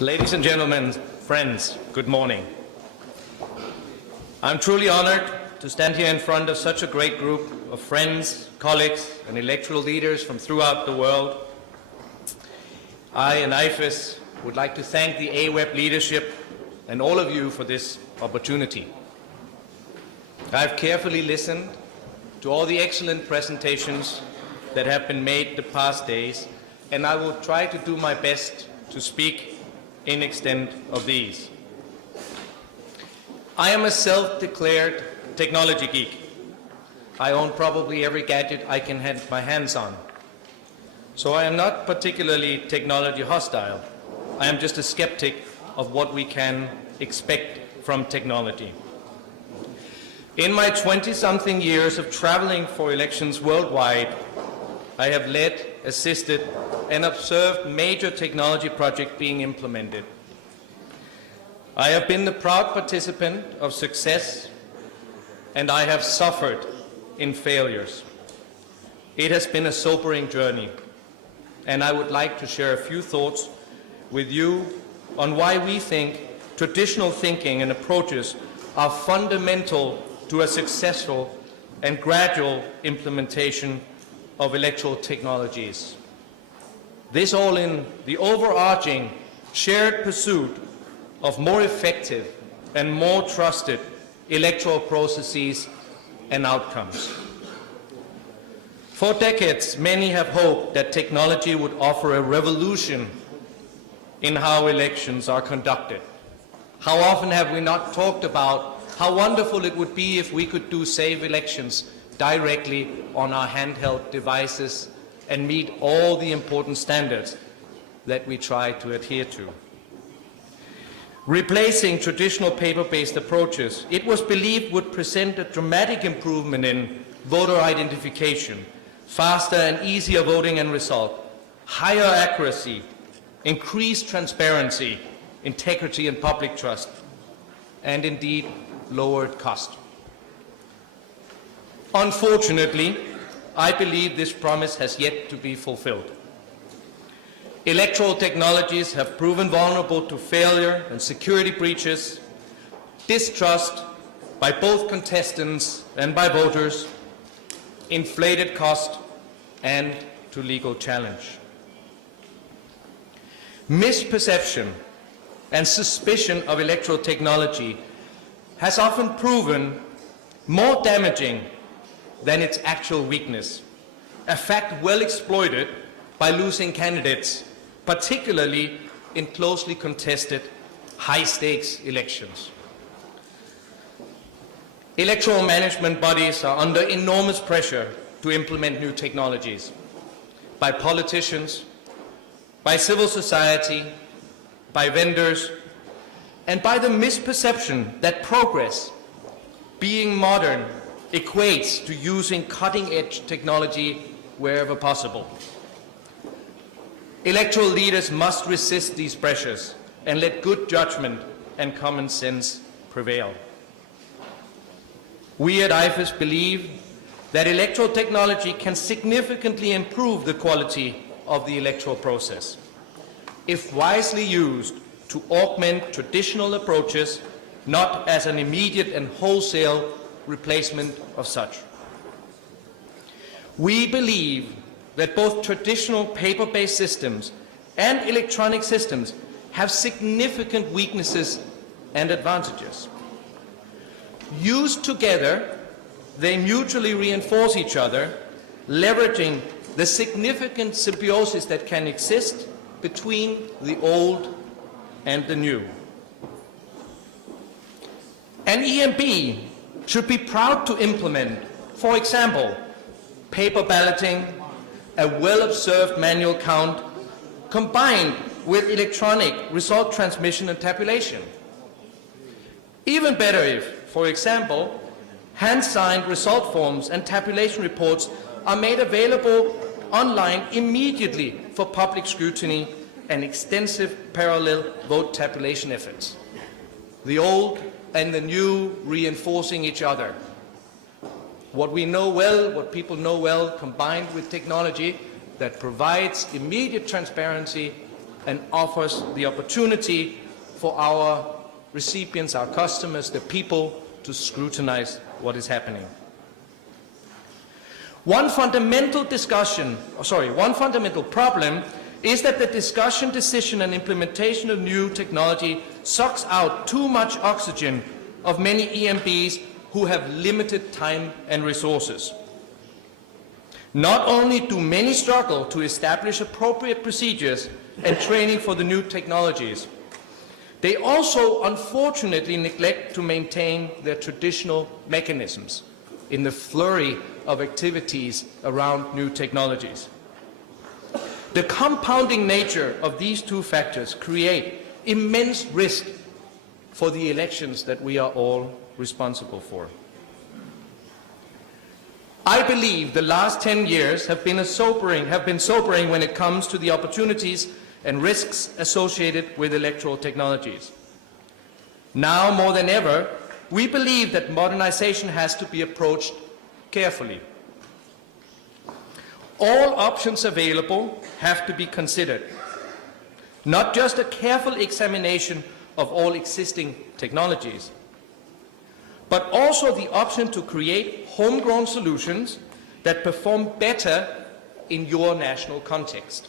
Ladies and gentlemen, friends, good morning. I'm truly honored to stand here in front of such a great group of friends, colleagues, and electoral leaders from throughout the world. I and IFES would like to thank the AWEB leadership and all of you for this opportunity. I've carefully listened to all the excellent presentations that have been made the past days, and I will try to do my best to speak in extent of these. I am a self-declared technology geek. I own probably every gadget I can get my hands on. So I am not particularly technology hostile. I am just a skeptic of what we can expect from technology. In my 20-something years of traveling for elections worldwide, I have led, assisted, and observed major technology projects being implemented. I have been the proud participant of success, and I have suffered in failures. It has been a sobering journey, and I would like to share a few thoughts with you on why we think traditional thinking and approaches are fundamental to a successful and gradual implementation of electoral technologies. This all in the overarching shared pursuit of more effective and more trusted electoral processes and outcomes. For decades, many have hoped that technology would offer a revolution in how elections are conducted. How often have we not talked about how wonderful it would be if we could do safe elections directly on our handheld devices and meet all the important standards that we try to adhere to. Replacing traditional paper-based approaches, it was believed would present a dramatic improvement in voter identification, faster and easier voting and result, higher accuracy, increased transparency, integrity and public trust, and indeed lowered cost. Unfortunately, I believe this promise has yet to be fulfilled. Electoral technologies have proven vulnerable to failure and security breaches, distrust by both contestants and by voters, inflated cost, and to legal challenge. Misperception and suspicion of electoral technology has often proven more damaging than its actual weakness, a fact well exploited by losing candidates, particularly in closely contested, high-stakes elections. Electoral management bodies are under enormous pressure to implement new technologies by politicians, by civil society, by vendors, and by the misperception that progress, being modern, equates to using cutting-edge technology wherever possible. Electoral leaders must resist these pressures and let good judgment and common sense prevail. We at IFES believe that electoral technology can significantly improve the quality of the electoral process if wisely used to augment traditional approaches, not as an immediate and wholesale replacement of such. We believe that both traditional paper-based systems and electronic systems have significant weaknesses and advantages. Used together, they mutually reinforce each other, leveraging the significant symbiosis that can exist between the old and the new. An EMB should be proud to implement, for example, paper balloting, a well-observed manual count, combined with electronic result transmission and tabulation. Even better if, for example, hand-signed result forms and tabulation reports are made available online immediately for public scrutiny and extensive parallel vote tabulation efforts. The old and the new reinforcing each other. What we know well, what people know well, combined with technology that provides immediate transparency and offers the opportunity for our recipients, our customers, the people, to scrutinize what is happening. One fundamental problem is that the discussion, decision, and implementation of new technology sucks out too much oxygen of many EMBs who have limited time and resources. Not only do many struggle to establish appropriate procedures and training for the new technologies, they also unfortunately neglect to maintain their traditional mechanisms in the flurry of activities around new technologies. The compounding nature of these two factors create immense risk for the elections that we are all responsible for. I believe the last 10 years have been sobering when it comes to the opportunities and risks associated with electoral technologies. Now more than ever, we believe that modernization has to be approached carefully. All options available have to be considered, not just a careful examination of all existing technologies, but also the option to create homegrown solutions that perform better in your national context.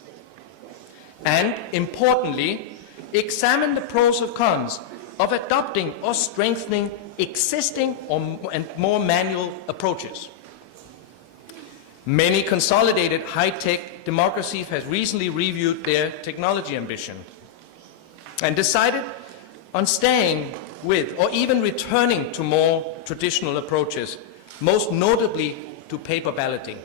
And, importantly, examine the pros and cons of adopting or strengthening existing and more manual approaches. Many consolidated high-tech democracies have recently reviewed their technology ambition and decided on staying with or even returning to more traditional approaches, most notably to paper balloting.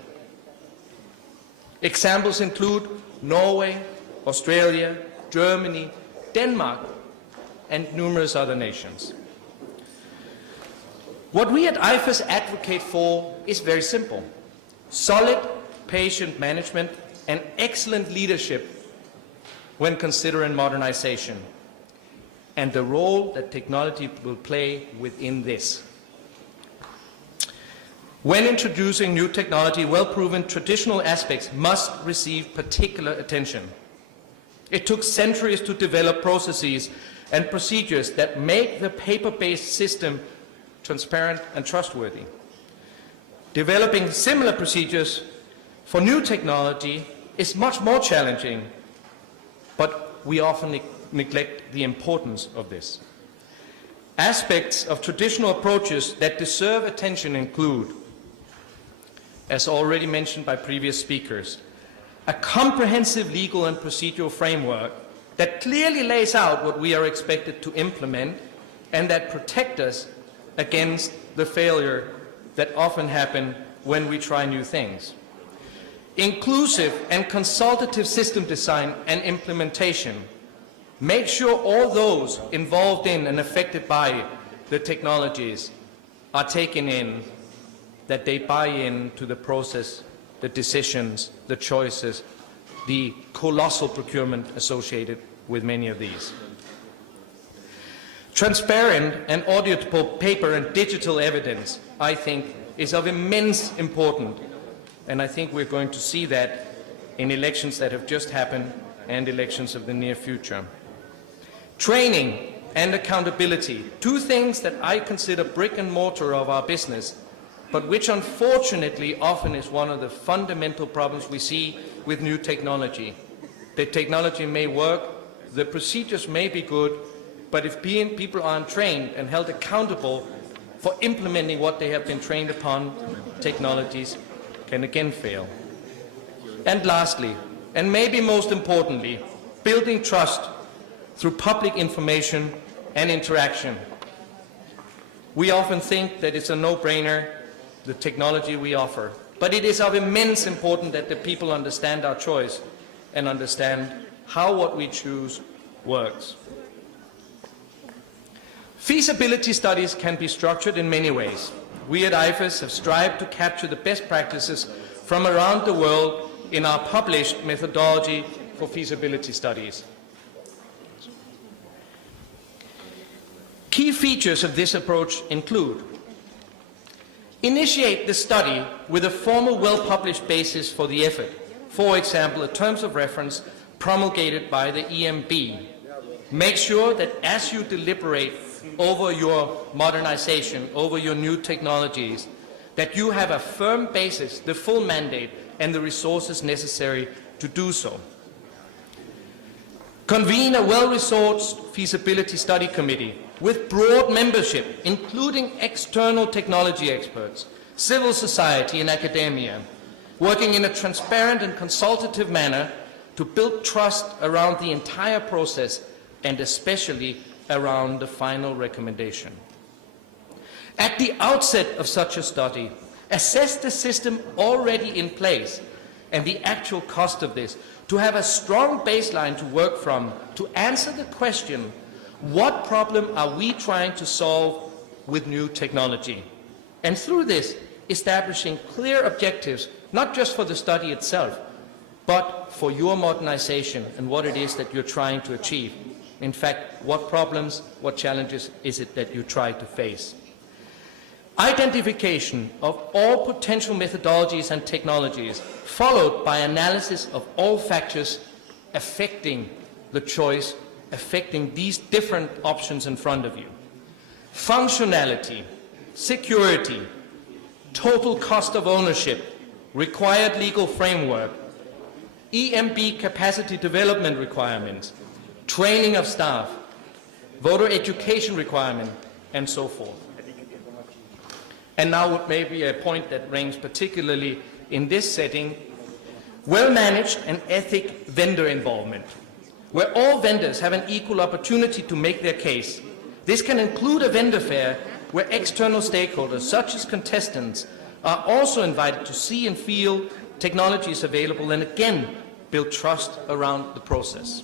Examples include Norway, Australia, Germany, Denmark, and numerous other nations. What we at IFES advocate for is very simple: solid patient management and excellent leadership when considering modernization, and the role that technology will play within this. When introducing new technology, well-proven traditional aspects must receive particular attention. It took centuries to develop processes and procedures that make the paper-based system transparent and trustworthy. Developing similar procedures for new technology is much more challenging, but we often neglect the importance of this. Aspects of traditional approaches that deserve attention include, as already mentioned by previous speakers, a comprehensive legal and procedural framework that clearly lays out what we are expected to implement and that protect us against the failure that often happen when we try new things. Inclusive and consultative system design and implementation. Make sure all those involved in and affected by the technologies are taken in, that they buy into the process, the decisions, the choices, the colossal procurement associated with many of these. Transparent and auditable paper and digital evidence, I think, is of immense importance, and I think we're going to see that in elections that have just happened and elections of the near future. Training and accountability, two things that I consider brick and mortar of our business, but which unfortunately often is one of the fundamental problems we see with new technology. The technology may work, the procedures may be good, but if people aren't trained and held accountable for implementing what they have been trained upon, technologies can again fail. And lastly, and maybe most importantly, building trust through public information and interaction. We often think that it's a no-brainer, the technology we offer, but it is of immense importance that the people understand our choice and understand how what we choose works. Feasibility studies can be structured in many ways. We at IFES have strived to capture the best practices from around the world in our published methodology for feasibility studies. Key features of this approach include: initiate the study with a formal, well-published basis for the effort. For example, a terms of reference, promulgated by the EMB. Make sure that as you deliberate over your modernization, over your new technologies, that you have a firm basis, the full mandate, and the resources necessary to do so. Convene a well-resourced feasibility study committee with broad membership, including external technology experts, civil society and academia, working in a transparent and consultative manner to build trust around the entire process and especially around the final recommendation. At the outset of such a study, assess the system already in place and the actual cost of this, to have a strong baseline to work from to answer the question, what problem are we trying to solve with new technology? And through this, establishing clear objectives, not just for the study itself, but for your modernization and what it is that you're trying to achieve. In fact, what problems, what challenges is it that you try to face? Identification of all potential methodologies and technologies, followed by analysis of all factors affecting the choice, affecting these different options in front of you. Functionality, security, total cost of ownership, required legal framework, EMB capacity development requirements, training of staff, voter education requirement, and so forth. And now maybe a point that rings particularly in this setting, well-managed and ethic vendor involvement, where all vendors have an equal opportunity to make their case. This can include a vendor fair where external stakeholders, such as contestants, are also invited to see and feel technologies available and again build trust around the process.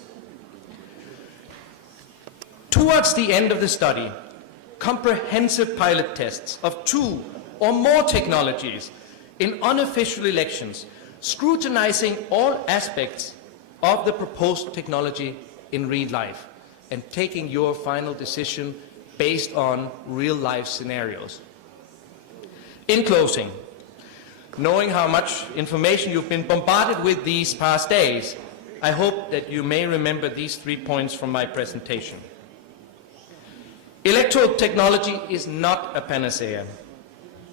Towards the end of the study, comprehensive pilot tests of 2 or more technologies in unofficial elections, scrutinizing all aspects of the proposed technology in real life and taking your final decision based on real-life scenarios. In closing, knowing how much information you've been bombarded with these past days, I hope that you may remember these 3 points from my presentation. Electoral technology is not a panacea,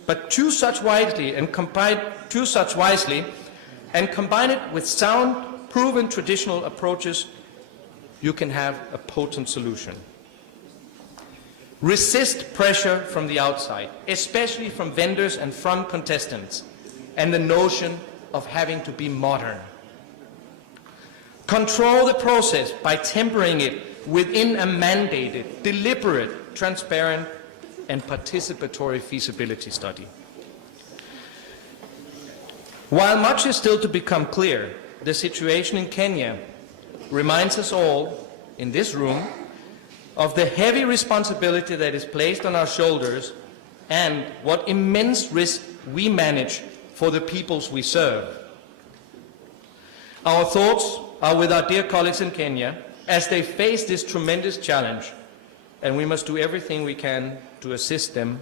but choose such wisely and combine it with sound, proven traditional approaches, you can have a potent solution. Resist pressure from the outside, especially from vendors and from contestants, and the notion of having to be modern. Control the process by tempering it within a mandated, deliberate, transparent, and participatory feasibility study. While much is still to become clear, the situation in Kenya reminds us all in this room of the heavy responsibility that is placed on our shoulders and what immense risk we manage for the peoples we serve. Our thoughts are with our dear colleagues in Kenya as they face this tremendous challenge, and we must do everything we can to assist them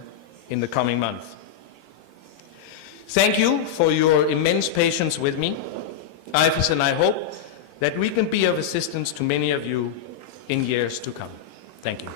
in the coming month. Thank you for your immense patience with me, IFES, and I hope that we can be of assistance to many of you in years to come. Thank you.